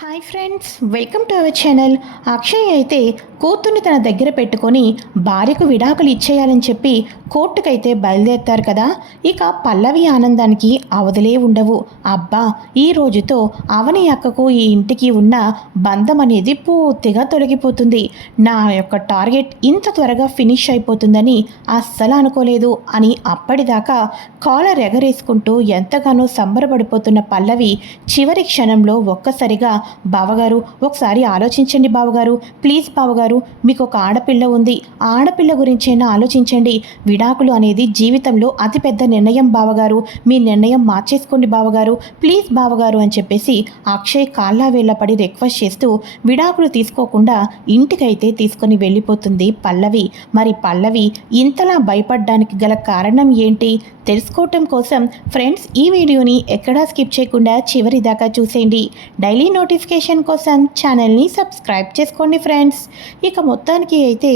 Hi friends welcome to our channel Akshay అయితే కూతుర్ని తన దగ్గర పెట్టుకొని భార్యకు విడాకులు ఇచ్చేయాలని చెప్పి కోర్టుకైతే బయలుదేరుతారు కదా. ఇక పల్లవి ఆనందానికి అవధులే ఉండవు. అబ్బా ఈ రోజుతో అవని అక్కకు ఈ ఇంటికి ఉన్న బంధం అనేది పూర్తిగా తొలగిపోతుంది. నా యొక్క టార్గెట్ ఇంత త్వరగా ఫినిష్ అయిపోతుందని అస్సలు అనుకోలేదు అని అప్పటిదాకా కాలర్ ఎగరేసుకుంటూ ఎంతగానో సంబరపడిపోతున్న పల్లవి చివరి క్షణంలో ఒక్కసారిగా బావగారు ఒకసారి ఆలోచించండి బావగారు. ప్లీజ్ బావగారు మీకు ఒక ఆడపిల్ల ఉంది. ఆ ఆడపిల్ల గురించైనా ఆలోచించండి. విడాకులు అనేది జీవితంలో అతిపెద్ద నిర్ణయం బావగారు. మీ నిర్ణయం మార్చేసుకోండి బావగారు. ప్లీజ్ బావగారు అని చెప్పేసి అక్షయ్ కాళ్ళ వేళ్ళపడి రిక్వెస్ట్ చేస్తూ విడాకులు తీసుకోకుండా ఇంటికైతే తీసుకొని వెళ్ళిపోతుంది పల్లవి. మరి పల్లవి ఇంతలా భయపడ్డానికి గల కారణం ఏంటి? తెలుసుకోవటం కోసం ఫ్రెండ్స్ ఈ వీడియోని ఎక్కడా స్కిప్ చేయకుండా చివరి దాకా చూసేయండి. డైలీ నోటీస్ నోటిఫికేషన్ కోసం ఛానల్ని సబ్స్క్రైబ్ చేసుకోండి ఫ్రెండ్స్ ఇక మొత్తానికి అయితే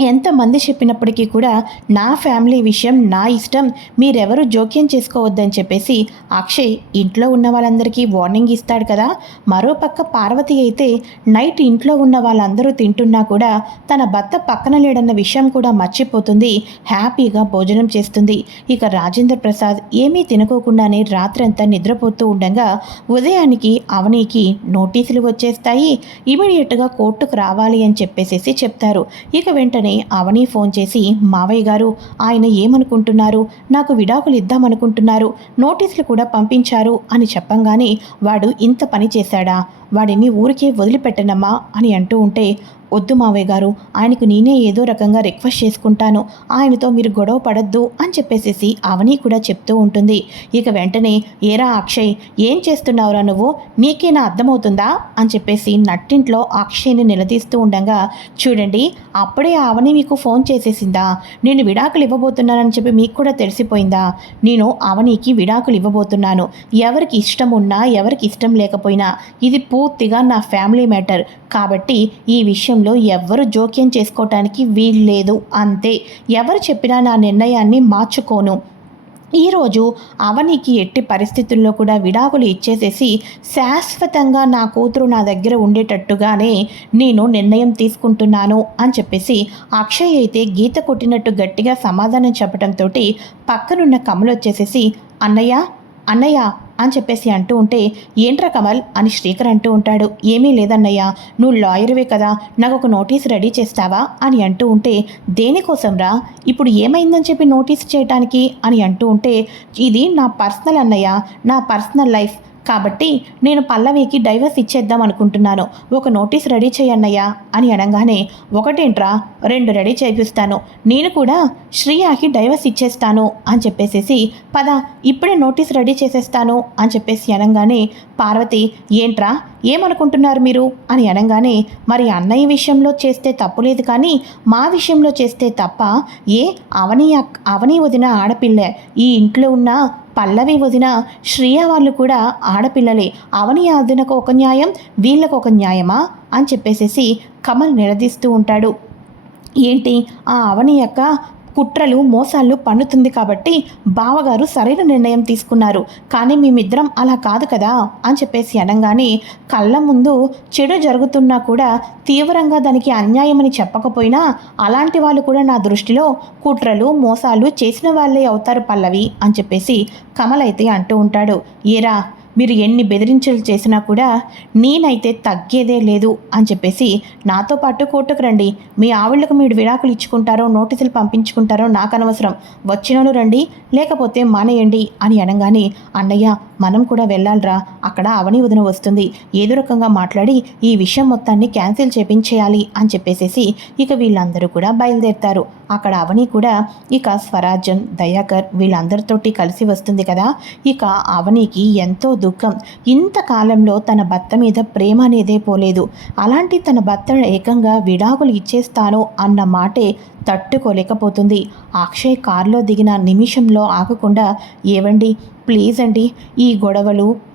ఎంతమంది చెప్పినప్పటికీ కూడా నా ఫ్యామిలీ విషయం నా ఇష్టం మీరెవరు జోక్యం చేసుకోవద్దని చెప్పేసి అక్షయ్ ఇంట్లో ఉన్న వాళ్ళందరికీ వార్నింగ్ ఇస్తాడు కదా. మరోపక్క పార్వతి అయితే నైట్ ఇంట్లో ఉన్న వాళ్ళందరూ తింటున్నా కూడా తన భర్త పక్కన లేడన్న విషయం కూడా మర్చిపోతుంది. హ్యాపీగా భోజనం చేస్తుంది. ఇక రాజేంద్ర ప్రసాద్ ఏమీ తినకోకుండానే రాత్రంతా నిద్రపోతూ ఉండగా ఉదయానికి అవనికి నోటీసులు వచ్చేస్తాయి. ఇమీడియట్గా కోర్టుకు రావాలి అని చెప్పేసేసి చెప్తారు. ఇక వెంటనే అవని ఫోన్ చేసి మావయ్య గారు ఆయన ఏమనుకుంటున్నారు? నాకు విడాకులు ఇద్దామనుకుంటున్నారు. నోటీసులు కూడా పంపించారు అని చెప్పంగానే వాడు ఇంత పని చేశాడా? వాడిని ఊరికే వదిలిపెట్టనమ్మా అని అంటూ ఉంటే వద్దు మావయ్య గారు ఆయనకు నేనే ఏదో రకంగా రిక్వెస్ట్ చేసుకుంటాను ఆయనతో మీరు గొడవ పడద్దు అని చెప్పేసేసి అవని కూడా చెప్తూ ఉంటుంది. ఇక వెంటనే ఏరా అక్షయ్ ఏం చేస్తున్నావురా నువ్వు? నీకేనా అర్థమవుతుందా? అని చెప్పేసి నట్టింట్లో అక్షయ్ని నిలదీస్తూ ఉండగా చూడండి అప్పుడే ఆవని అవని మీకు ఫోన్ చేసేసిందా? నేను విడాకులు ఇవ్వబోతున్నానని చెప్పి మీకు కూడా తెలిసిపోయిందా? నేను అవనికి విడాకులు ఇవ్వబోతున్నాను. ఎవరికి ఇష్టం ఉన్నా ఎవరికి ఇష్టం లేకపోయినా ఇది పూర్తిగా నా ఫ్యామిలీ మ్యాటర్ కాబట్టి ఈ విషయం విషయంలో ఎవ్వరు జోక్యం చేసుకోవటానికి వీల్లేదు. అంతే. ఎవరు చెప్పినా నా నిర్ణయాన్ని మార్చుకోను. ఈరోజు అవనికి ఎట్టి పరిస్థితుల్లో కూడా విడాకులు ఇచ్చేసేసి శాశ్వతంగా నా కూతురు నా దగ్గర ఉండేటట్టుగానే నేను నిర్ణయం తీసుకుంటున్నాను అని చెప్పేసి అక్షయ్ అయితే గీత కొట్టినట్టు గట్టిగా సమాధానం చెప్పడంతో పక్కనున్న కమలు వచ్చేసేసి అన్నయ్య అన్నయ్య అని చెప్పేసి అంటూ ఉంటే ఏంట్రా కమల్? అని శ్రీకర్ అంటూ ఉంటాడు. ఏమీ లేదన్నయ్య నువ్వు లాయర్వే కదా నాకు ఒక నోటీస్ రెడీ చేస్తావా? అని అంటూ ఉంటే దేనికోసం రా ఇప్పుడు ఏమైందని చెప్పి నోటీస్ చేయటానికి? అని అంటూ ఉంటే ఇది నా పర్సనల్ అన్నయ్య నా పర్సనల్ లైఫ్ కాబట్టి నేను పల్లవికి డైవర్స్ ఇచ్చేద్దాం అనుకుంటున్నాను. ఒక నోటీస్ రెడీ చేయన్నయ్యా అని అనగానే ఒకటేంట్రా? రెండు రెడీ చేపిస్తాను. నేను కూడా శ్రీయాకి డైవర్స్ ఇచ్చేస్తాను అని చెప్పేసేసి పద ఇప్పుడే నోటీస్ రెడీ చేసేస్తాను అని చెప్పేసి అనగానే పార్వతి ఏంట్రా? ఏమనుకుంటున్నారు మీరు? అని అనగానే మరి అన్నయ్య విషయంలో చేస్తే తప్పులేదు కానీ మా విషయంలో చేస్తే తప్ప ఏ అవని అవని వదిన ఆడపిల్ల ఈ ఇంట్లో ఉన్న పల్లవి వదిన శ్రియ వాళ్ళు కూడా ఆడపిల్లలే. అవని వదినకు ఒక న్యాయం వీళ్ళకు ఒక న్యాయమా? అని చెప్పేసేసి కమల్ నిలదీస్తూ ఉంటాడు. ఏంటి? ఆ అవని యొక్క కుట్రలు మోసాలు పన్నుతుంది కాబట్టి బావగారు సరైన నిర్ణయం తీసుకున్నారు. కానీ మేమిద్దరం అలా కాదు కదా అని చెప్పేసి అనగానే కళ్ళ ముందు చెడు జరుగుతున్నా కూడా తీవ్రంగా దానికి అన్యాయమని చెప్పకపోయినా అలాంటి వాళ్ళు కూడా నా దృష్టిలో కుట్రలు మోసాలు చేసిన వాళ్ళే అవుతారు పల్లవి అని చెప్పేసి కమల్ అయితే అంటూ ఉంటాడు. ఏరా మీరు ఎన్ని బెదిరించలు చేసినా కూడా నేనైతే తగ్గేదే లేదు అని చెప్పేసి నాతో పాటు కోర్టుకు రండి. మీ ఆవిళ్ళకు మీరు విడాకులు ఇచ్చుకుంటారో నోటీసులు పంపించుకుంటారో నాకు అనవసరం. వచ్చినోళ్ళు రండి లేకపోతే మానేయండి అని అనగానే అన్నయ్య మనం కూడా వెళ్ళాలిరా. అక్కడ అవని వదిన వస్తుంది. ఏదో రకంగా మాట్లాడి ఈ విషయం మొత్తాన్ని క్యాన్సిల్ చేపించేయాలి అని చెప్పేసేసి ఇక వీళ్ళందరూ కూడా బయలుదేరుతారు. అక్కడ అవని కూడా ఇక స్వరాజ్యం దయాకర్ వీళ్ళందరితోటి కలిసి వస్తుంది కదా. ఇక అవనికి ఎంతో దుఃఖం. ఇంతకాలంలో తన భర్త మీద ప్రేమ అనేదే పోలేదు. అలాంటి తన భర్త ఏకంగా విడాకులు ఇచ్చేస్తాను అన్న మాటే తట్టుకోలేకపోతుంది. అక్షయ్ కారులో దిగిన నిమిషంలో ఆగకుండా ఏవండి ప్లీజ్ అండి ఈ గొడవలు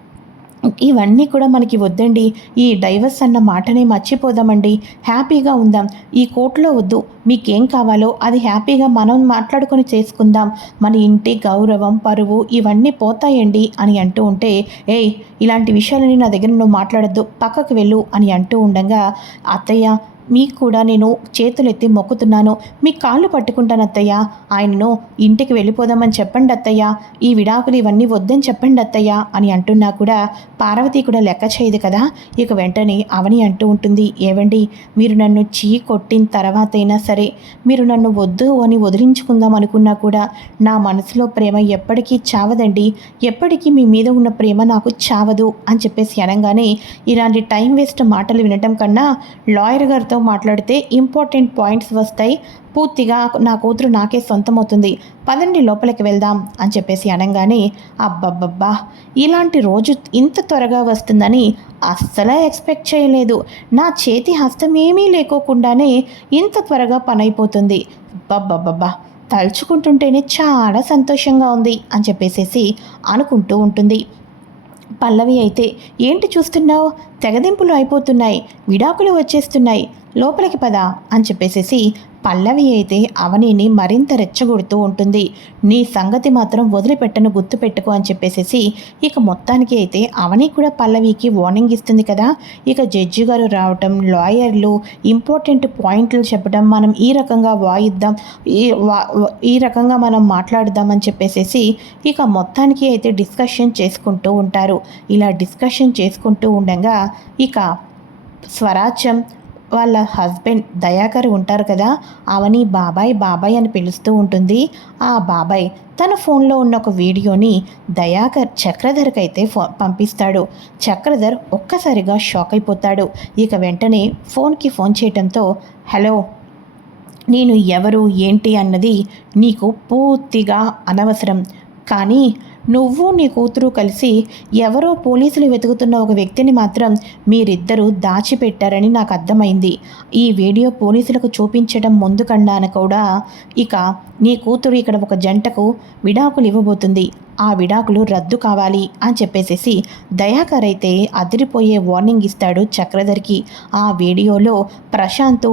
ఇవన్నీ కూడా మనకి వద్దండి. ఈ డైవర్స్ అన్న మాటనే మర్చిపోదామండి. హ్యాపీగా ఉందాం. ఈ కోర్టులో వద్దు. మీకేం కావాలో అది హ్యాపీగా మనం మాట్లాడుకొని చేసుకుందాం. మన ఇంటి గౌరవం పరువు ఇవన్నీ పోతాయండి అని అంటూ ఉంటే ఏయ్ ఇలాంటి విషయాలని నా దగ్గర నువ్వు మాట్లాడద్దు. పక్కకు వెళ్ళు అని అంటూ ఉండగా అత్తయ్య మీకు కూడా నేను చేతులెత్తి మొక్కుతున్నాను. మీ కాళ్ళు పట్టుకుంటాను అత్తయ్య ఆయనను ఇంటికి వెళ్ళిపోదామని చెప్పండి అత్తయ్య ఈ విడాకులు ఇవన్నీ వద్దని చెప్పండి అత్తయ్య అని అంటున్నా కూడా పార్వతి కూడా లెక్క చేయదు కదా. ఇక వెంటనే అవని అంటూ ఉంటుంది. ఏవండి? మీరు నన్ను చీ కొట్టిన తర్వాతైనా సరే మీరు నన్ను వద్దు అని వదిలించుకుందాం అనుకున్నా కూడా నా మనసులో ప్రేమ ఎప్పటికీ చావదండి. ఎప్పటికీ మీ మీద ఉన్న ప్రేమ నాకు చావదు అని చెప్పేసి అనగానే ఇలాంటి టైం వేస్ట్ మాటలు వినటం కన్నా లాయర్ గారితో మాట్లాడితే ఇంపార్టెంట్ పాయింట్స్ వస్తాయి. పూర్తిగా నా కూతురు నాకే సొంతమవుతుంది. పదండి లోపలికి వెళ్దాం అని చెప్పేసి అనగానే అబ్బబ్బబ్బా ఇలాంటి రోజు ఇంత త్వరగా వస్తుందని అస్సలే ఎక్స్పెక్ట్ చేయలేదు. నా చేతి హస్తం ఏమీ లేకోకుండానే ఇంత త్వరగా పని అయిపోతుంది. అబ్బబ్బబ్బా తలుచుకుంటుంటేనే చాలా సంతోషంగా ఉంది అని చెప్పేసేసి అనుకుంటూ ఉంటుంది. పల్లవి అయితే ఏంటి చూస్తున్నావు? తెగదింపులు అయిపోతున్నాయి. విడాకులు వచ్చేస్తున్నాయి. లోపలికి పద అని చెప్పేసేసి పల్లవి అయితే అవనిని మరింత రెచ్చగొడుతూ ఉంటుంది. నీ సంగతి మాత్రం వదిలిపెట్టను గుర్తుపెట్టుకో అని చెప్పేసేసి ఇక మొత్తానికి అయితే అవని కూడా పల్లవికి వార్నింగ్ ఇస్తుంది కదా. ఇక జడ్జి గారు రావటం లాయర్లు ఇంపార్టెంట్ పాయింట్లు చెప్పడం మనం ఈ రకంగా వాయిద్దాం ఈ వా- ఈ రకంగా మనం మాట్లాడదామని చెప్పేసేసి ఇక మొత్తానికి అయితే డిస్కషన్ చేసుకుంటూ ఉంటారు. ఇలా డిస్కషన్ చేసుకుంటూ ఉండగా ఇక స్వరాజ్యం వాళ్ళ హస్బెండ్ దయాకర్ ఉంటారు కదా అవని బాబాయ్ బాబాయ్ అని పిలుస్తూ ఉంటుంది. ఆ బాబాయ్ తన ఫోన్లో ఉన్న ఒక వీడియోని దయాకర్ చక్రధర్కి అయితే ఫో పంపిస్తాడు. చక్రధర్ ఒక్కసారిగా షాక్ అయిపోతాడు. ఇక వెంటనే ఫోన్కి ఫోన్ చేయడంతో హలో నేను ఎవరు ఏంటి అన్నది నీకు పూర్తిగా అనవసరం. కానీ నువ్వు నీ కూతురు కలిసి ఎవరో పోలీసులు వెతుకుతున్న ఒక వ్యక్తిని మాత్రం మీరిద్దరూ దాచిపెట్టారని నాకు అర్థమైంది. ఈ వీడియో పోలీసులకు చూపించడం ముందు కన్నా కూడా ఇక నీ కూతురు ఇక్కడ ఒక జంటకు విడాకులు ఇవ్వబోతుంది. ఆ విడాకులు రద్దు కావాలి అని చెప్పేసేసి దయాకర్ అయితే అదిరిపోయే వార్నింగ్ ఇస్తాడు చక్రధర్కి. ఆ వీడియోలో ప్రశాంత్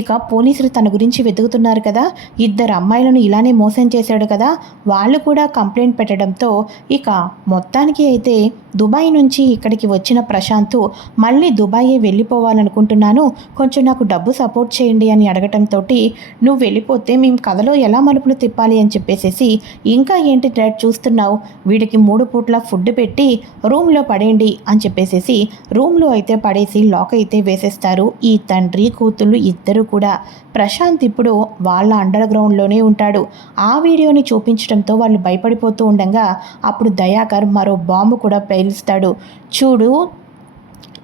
ఇక పోలీసులు తన గురించి వెతుకుతున్నారు కదా. ఇద్దరు అమ్మాయిలను ఇలానే మోసం చేశాడు కదా. వాళ్ళు కూడా కంప్లైంట్ పెట్టడంతో ఇక మొత్తానికి అయితే దుబాయ్ నుంచి ఇక్కడికి వచ్చిన ప్రశాంత్ మళ్ళీ దుబాయే వెళ్ళిపోవాలనుకుంటున్నాను. కొంచెం నాకు డబ్బు సపోర్ట్ చేయండి అని అడగటంతో నువ్వు వెళ్ళిపోతే మేము కథలో ఎలా మలుపులు తిప్పాలి అని చెప్పేసేసి ఇంకా ఏంటి డాడ్ చూస్తున్నావు? వీడికి మూడు పూట్ల ఫుడ్ పెట్టి రూమ్లో పడేయండి అని చెప్పేసేసి రూమ్లో అయితే పడేసి లాక్ అయితే వేసేస్తారు. ఈ తండ్రి కూతుళ్ళు ఇద్దరు కూడా. ప్రశాంత్ ఇప్పుడు వాళ్ళ అండర్ గ్రౌండ్లోనే ఉంటాడు. ఆ వీడియోని చూపించడంతో వాళ్ళు భయపడిపోతూ ఉండగా అప్పుడు దయాకర్ మరో బాంబు కూడా పేలుస్తాడు. చూడు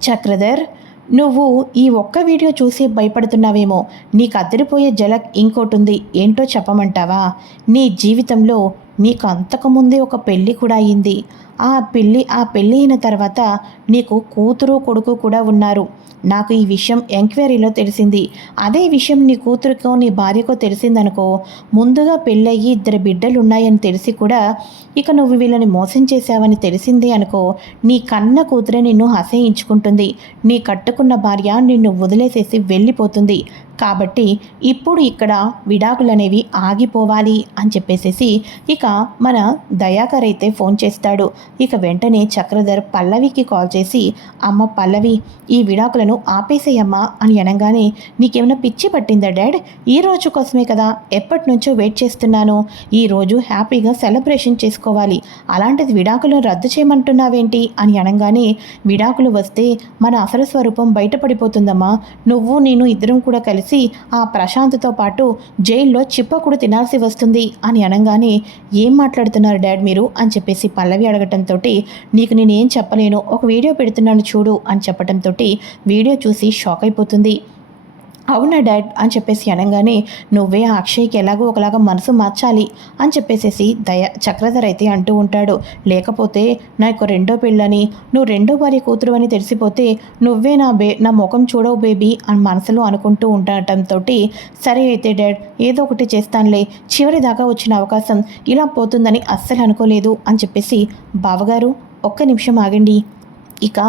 చక్రధర్ నువ్వు ఈ ఒక్క వీడియో చూసి భయపడుతున్నావేమో. నీకు అదిరిపోయే జలక్ ఇంకోటి ఉంది. ఏంటో చెప్పమంటావా? నీ జీవితంలో నీకు అంతకుముందే ఒక పెళ్ళి కూడా అయింది. ఆ పెళ్ళి ఆ పెళ్ళి అయిన తర్వాత నీకు కూతురు కొడుకు కూడా ఉన్నారు. నాకు ఈ విషయం ఎంక్వైరీలో తెలిసింది. అదే విషయం నీ కూతురుకో నీ భార్యకో తెలిసిందనుకో ముందుగా పెళ్ళయ్యి ఇద్దరు బిడ్డలు ఉన్నాయని తెలిసి కూడా ఇక నువ్వు వీళ్ళని మోసం చేశావని తెలిసిందే అనుకో నీ కన్న కూతురే నిన్ను అసహించుకుంటుంది. నీ కట్టుకున్న భార్య నిన్ను వదిలేసేసి వెళ్ళిపోతుంది. కాబట్టి ఇప్పుడు ఇక్కడ విడాకులు అనేవి ఆగిపోవాలి అని చెప్పేసేసి ఇక మన దయాకర్ అయితే ఫోన్ చేస్తాడు. ఇక వెంటనే చక్రధర్ పల్లవికి కాల్ చేసి అమ్మ పల్లవి ఈ విడాకులను ఆపేసేయమ్మా అని అనగానే నీకేమైనా పిచ్చి పట్టిందా డాడ్? ఈ రోజు కోసమే కదా ఎప్పటి నుంచో వెయిట్ చేస్తున్నాను. ఈ రోజు హ్యాపీగా సెలబ్రేషన్ చేసుకో చేసుకోవాలి. అలాంటిది విడాకులను రద్దు చేయమంటున్నావేంటి? అని అనగానే విడాకులు వస్తే మన అసలు స్వరూపం బయటపడిపోతుందమ్మా. నువ్వు నేను ఇద్దరం కూడా కలిసి ఆ ప్రశాంత్తో పాటు జైల్లో చిప్పకుడు తినాల్సి వస్తుంది అని అనగానే ఏం మాట్లాడుతున్నారు డాడ్ మీరు? అని చెప్పేసి పల్లవి అడగటంతో నీకు నేను ఏం చెప్పలేను ఒక వీడియో పెడుతున్నాను చూడు అని చెప్పడంతో వీడియో చూసి షాక్ అయిపోతుంది. అవునా డాడ్? అని చెప్పేసి అనగానే నువ్వే ఆ అక్షయ్కి ఎలాగో ఒకలాగా మనసు మార్చాలి అని చెప్పేసేసి దయ చక్రధర్ అయితే అంటూ ఉంటాడు. లేకపోతే నాకు రెండో పెళ్ళని నువ్వు రెండో భార్య కూతురు అని తెలిసిపోతే నువ్వే నా బే నా ముఖం చూడవు బేబీ అని మనసులో అనుకుంటూ ఉండటంతో సరే అయితే డాడ్ ఏదో ఒకటి చేస్తానులే చివరి దాకా వచ్చిన అవకాశం ఇలా పోతుందని అస్సలు అనుకోలేదు అని చెప్పేసి బావగారు ఒక్క నిమిషం ఆగండి. ఇక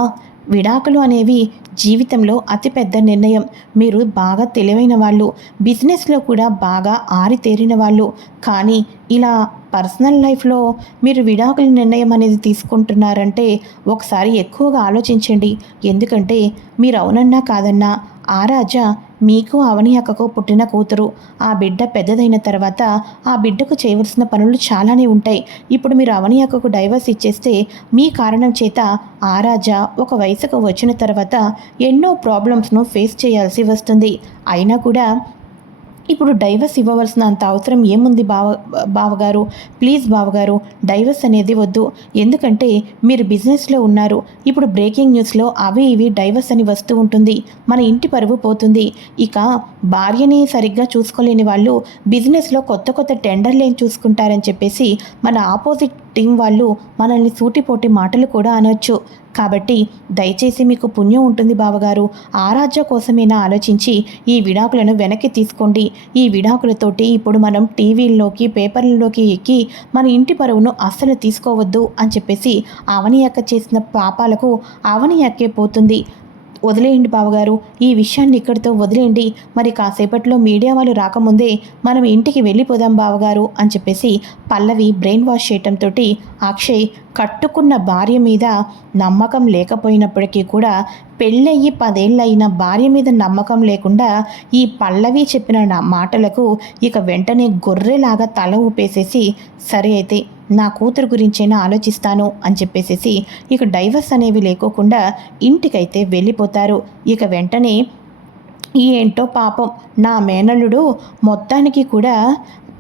విడాకులు అనేవి జీవితంలో అతిపెద్ద నిర్ణయం. మీరు బాగా తెలివైన వాళ్ళు బిజినెస్లో కూడా బాగా ఆరితేరిన వాళ్ళు. కానీ ఇలా పర్సనల్ లైఫ్లో మీరు విడాకుల నిర్ణయం అనేది తీసుకుంటున్నారంటే ఒకసారి ఎక్కువగా ఆలోచించండి. ఎందుకంటే మీరు అవునన్నా కాదన్నా ఆ రాజా మీకు అవని అక్కకు పుట్టిన కూతురు. ఆ బిడ్డ పెద్దదైన తర్వాత ఆ బిడ్డకు చేయవలసిన పనులు చాలానే ఉంటాయి. ఇప్పుడు మీరు అవని అక్కకు డైవర్స్ ఇచ్చేస్తే మీ కారణం చేత ఆ రాజా ఒక వయసుకు వచ్చిన తర్వాత ఎన్నో ప్రాబ్లమ్స్ను ఫేస్ చేయాల్సి వస్తుంది. అయినా కూడా ఇప్పుడు డైవర్స్ ఇవ్వవలసిన అంత అవసరం ఏముంది బావ బావగారు? ప్లీజ్ బావగారు డైవర్స్ అనేది వద్దు. ఎందుకంటే మీరు బిజినెస్లో ఉన్నారు. ఇప్పుడు బ్రేకింగ్ న్యూస్లో అవి ఇవి డైవర్స్ అని వస్తూ ఉంటుంది. మన ఇంటి పరువు పోతుంది. ఇక భార్యని సరిగ్గా చూసుకోలేని వాళ్ళు బిజినెస్లో కొత్త కొత్త టెండర్లేం చూసుకుంటారని చెప్పేసి మన ఆపోజిట్ టీం వాళ్ళు మనల్ని సూటిపోటి మాటలు కూడా అనొచ్చు. కాబట్టి దయచేసి మీకు పుణ్యం ఉంటుంది బావగారు. ఆరాధ్య కోసమైనా ఆలోచించి ఈ విడాకులను వెనక్కి తీసుకోండి. ఈ విడాకులతోటి ఇప్పుడు మనం టీవీల్లోకి పేపర్లలోకి ఎక్కి మన ఇంటి పరువును అస్సలు తీసుకోవద్దు అని చెప్పేసి అవని అక్క చేసిన పాపాలకు అవని అక్కే పోతుంది. వదిలేయండి బావగారు. ఈ విషయాన్ని ఇక్కడితో వదిలేయండి. మరి కాసేపట్లో మీడియా వాళ్ళు రాకముందే మనం ఇంటికి వెళ్ళిపోదాం బావగారు అని చెప్పేసి పల్లవి బ్రెయిన్ వాష్ చేయటంతో అక్షయ్ కట్టుకున్న భార్య మీద నమ్మకం లేకపోయినప్పటికీ కూడా పెళ్ళయ్యి పదేళ్ళైన భార్య మీద నమ్మకం లేకుండా ఈ పల్లవి చెప్పిన మాటలకు ఇక వెంటనే గొర్రెలాగా తల ఊపేసేసి సరే అయితే నా కూతురు గురించైనా ఆలోచిస్తాను అని చెప్పేసేసి ఇక డైవర్స్ అనేవి లేకోకుండా ఇంటికైతే వెళ్ళిపోతారు. ఇక వెంటనే ఏంటో పాపం నా మేనల్లుడు మొత్తానికి కూడా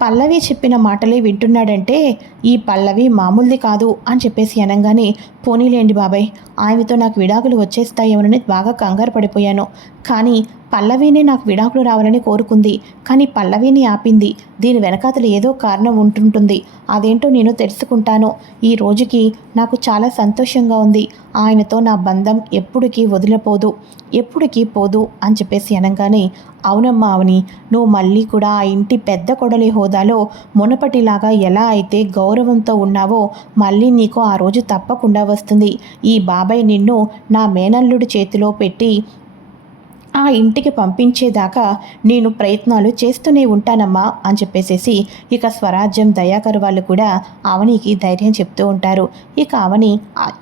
పల్లవి చెప్పిన మాటలే వింటున్నాడంటే ఈ పల్లవి మామూలుది కాదు అని చెప్పేసి అనగానే పోనీలేండి బాబాయ్ ఆయనతో నాకు విడాకులు వచ్చేస్తాయేమోనని బాగా కంగారు పడిపోయాను. కానీ పల్లవినే నాకు విడాకులు రావాలని కోరుకుంది. కానీ పల్లవిని ఆపింది. దీని వెనకాతలు ఏదో కారణం ఉంటుంటుంది. అదేంటో నేను తెలుసుకుంటాను. ఈ రోజుకి నాకు చాలా సంతోషంగా ఉంది. ఆయనతో నా బంధం ఎప్పుడికి వదిలిపోదు. ఎప్పుడికి పోదు అని చెప్పేసి అనగానే అవునమ్మా అవని నువ్వు మళ్ళీ కూడా ఆ ఇంటి పెద్ద కొడలి హోదాలో మునపటిలాగా ఎలా అయితే గౌరవంతో ఉన్నావో మళ్ళీ నీకు ఆ రోజు తప్పకుండా వస్తుంది. ఈ బాబాయ్ నిన్ను నా మేనల్లుడి చేతిలో పెట్టి ఆ ఇంటికి పంపించేదాకా నేను ప్రయత్నాలు చేస్తూనే ఉంటానమ్మా అని చెప్పేసేసి ఇక స్వరాజ్యం దయాకర్ వాళ్ళు కూడా అవనికి ధైర్యం చెప్తూ ఉంటారు. ఇక అవని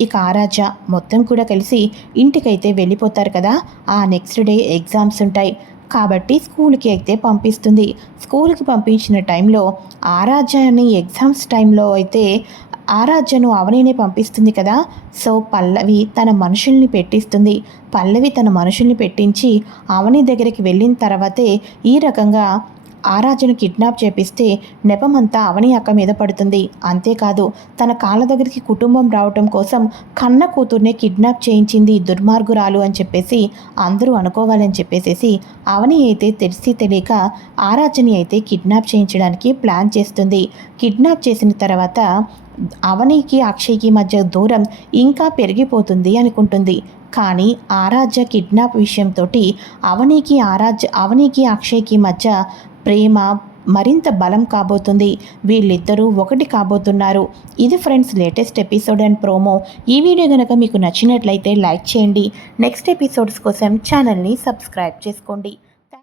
ఇక ఆరాజ మొత్తం కూడా కలిసి ఇంటికైతే వెళ్ళిపోతారు కదా. ఆ నెక్స్ట్ డే ఎగ్జామ్స్ ఉంటాయి. కాబట్టి స్కూల్కి అయితే పంపిస్తుంది. స్కూల్కి పంపించిన టైంలో ఆరాధ్యాన్ని ఎగ్జామ్స్ టైంలో అయితే ఆరాధ్యను అవనినే పంపిస్తుంది కదా? సో పల్లవి తన మనుషుల్ని పెట్టిస్తుంది. పల్లవి తన మనుషుల్ని పెట్టించి అవని దగ్గరికి వెళ్ళిన తర్వాతే ఈ రకంగా ఆరాజును కిడ్నాప్ చేపిస్తే నెపమంతా అవని అక్క మీద పడుతుంది. అంతేకాదు తన కాళ్ళ దగ్గరికి కుటుంబం రావటం కోసం కన్న కూతుర్నే కిడ్నాప్ చేయించింది దుర్మార్గురాలు అని చెప్పేసి అందరూ అనుకోవాలని చెప్పేసేసి అవని అయితే తెలిసి తెలియక ఆరాజని అయితే కిడ్నాప్ చేయించడానికి ప్లాన్ చేస్తుంది. కిడ్నాప్ చేసిన తర్వాత అవనికి అక్షయ్కి మధ్య దూరం ఇంకా పెరిగిపోతుంది అనుకుంటుంది. కానీ ఆరాధ్య కిడ్నాప్ విషయంతో అవనికి ఆరాధ్య అవనికి అక్షయ్కి మధ్య ప్రేమ మరింత బలం కాబోతుంది. వీళ్ళిద్దరూ ఒకటి కాబోతున్నారు. ఇది friends latest episode and promo. ఈ వీడియో కనుక మీకు నచ్చినట్లయితే లైక్ చేయండి. నెక్స్ట్ ఎపిసోడ్స్ కోసం ఛానల్ని సబ్స్క్రైబ్ చేసుకోండి.